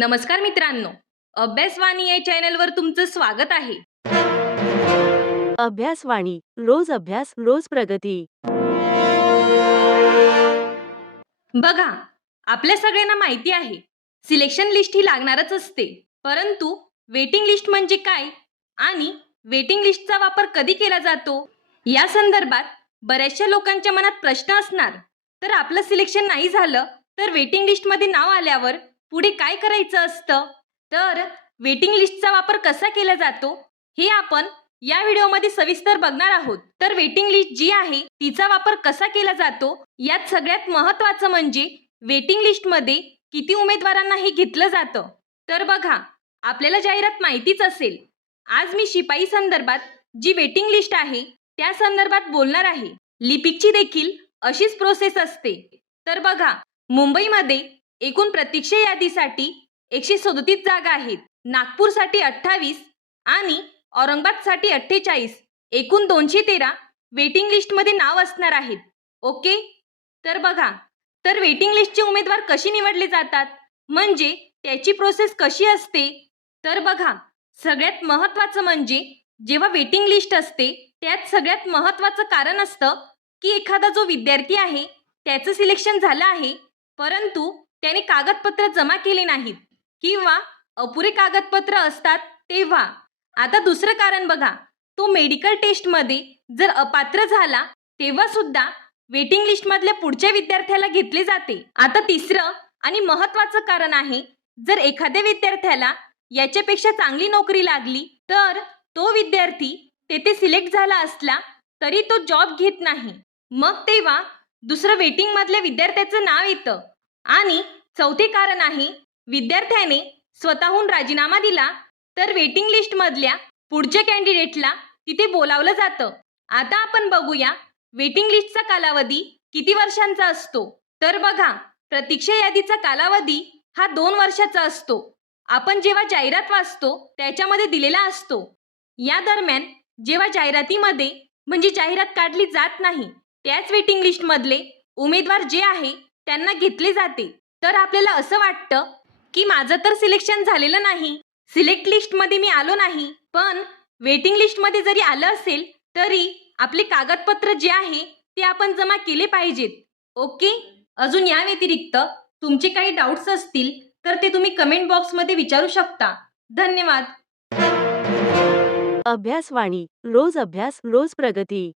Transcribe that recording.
नमस्कार मित्रांनो, अभ्यासवाणी या चॅनलवर तुमचं स्वागत आहे. अभ्यासवाणी रोज अभ्यास रोज प्रगती. बघा, आपल्या सगळ्यांना माहिती आहे, सिलेक्शन लिस्ट ही लागणारच असते. परंतु वेटिंग लिस्ट म्हणजे काय आणि वेटिंग लिस्टचा वापर कधी केला जातो, या संदर्भात बऱ्याचशा लोकांच्या मनात प्रश्न असणार. तर आपलं सिलेक्शन नाही झालं तर वेटिंग लिस्टमध्ये नाव आल्यावर पुढे काय करायचं असतं? तर वेटिंग लिस्टचा वापर कसा केला जातो हे आपण या व्हिडिओमध्ये सविस्तर बघणार आहोत. तर वेटिंग लिस्ट जी आहे तिचा वापर कसा केला जातो, यात सगळ्यात महत्त्वाचं म्हणजे वेटिंग लिस्टमध्ये किती उमेदवारांना हे घेतलं जातं. तर बघा, आपल्याला जाहिरात माहितीच असेल. आज मी शिपाई संदर्भात जी वेटिंग लिस्ट आहे त्या संदर्भात बोलणार आहे. लिपिकची देखील अशीच प्रोसेस असते. तर बघा, मुंबईमध्ये एकूण प्रतीक्षा यादीसाठी 137 जागा आहेत. नागपूरसाठी 28 आणि औरंगाबादसाठी 48, एकूण 213 वेटिंग लिस्टमध्ये नाव असणार आहेत. ओके. तर बघा, तर वेटिंग लिस्टचे उमेदवार कशी निवडले जातात, म्हणजे त्याची प्रोसेस कशी असते? तर बघा, सगळ्यात महत्त्वाचं म्हणजे जेव्हा वेटिंग लिस्ट असते त्यात सगळ्यात महत्त्वाचं कारण असतं की एखादा जो विद्यार्थी आहे त्याचं सिलेक्शन झालं आहे, परंतु त्याने कागदपत्र जमा केले नाहीत किंवा अपुरे कागदपत्र असतात तेव्हा. आता दुसरं कारण बघा, तो मेडिकल टेस्टमध्ये जर अपात्र झाला तेव्हा सुद्धा वेटिंग लिस्टमधल्या पुढच्या विद्यार्थ्याला घेतले जाते. आता तिसरं आणि महत्त्वाचं कारण आहे, जर एखाद्या विद्यार्थ्याला याच्यापेक्षा चांगली नोकरी लागली तर तो विद्यार्थी तेथे सिलेक्ट झाला असला तरी तो जॉब घेत नाही. मग तेव्हा दुसरं वेटिंग मधल्या विद्यार्थ्याचं नाव येतं. आणि चौथे कारण आहे, विद्यार्थ्याने स्वतःहून राजीनामा दिला तर वेटिंग लिस्ट मधल्या पुढच्या कॅन्डिडेटला तिथे बोलावलं जातं. आता आपण बघूया वेटिंग लिस्टचा कालावधी किती वर्षांचा असतो. तर बघा, प्रतीक्षा यादीचा कालावधी हा 2 वर्षाचा असतो. आपण जेव्हा जाहिरात वाचतो त्याच्यामध्ये दिलेला असतो. या दरम्यान जेव्हा जाहिरातीमध्ये म्हणजे जाहिरात काढली जात नाही त्याच वेटिंग लिस्टमधले उमेदवार जे आहे त्यांना घेतले जाते. तर आपल्याला असं वाटतं की माझं तर सिलेक्शन झालेलं नाही, सिलेक्ट लिस्टमध्ये मी आलो नाही, पण वेटिंग लिस्टमध्ये जरी आलं असेल तरी आपले कागदपत्र जे आहे ते आपण जमा केले पाहिजेत. ओके. अजून या व्यतिरिक्त तुमचे काही डाऊट्स असतील तर ते तुम्ही कमेंट बॉक्समध्ये विचारू शकता. धन्यवाद. अभ्यासवाणी रोज अभ्यास रोज प्रगती.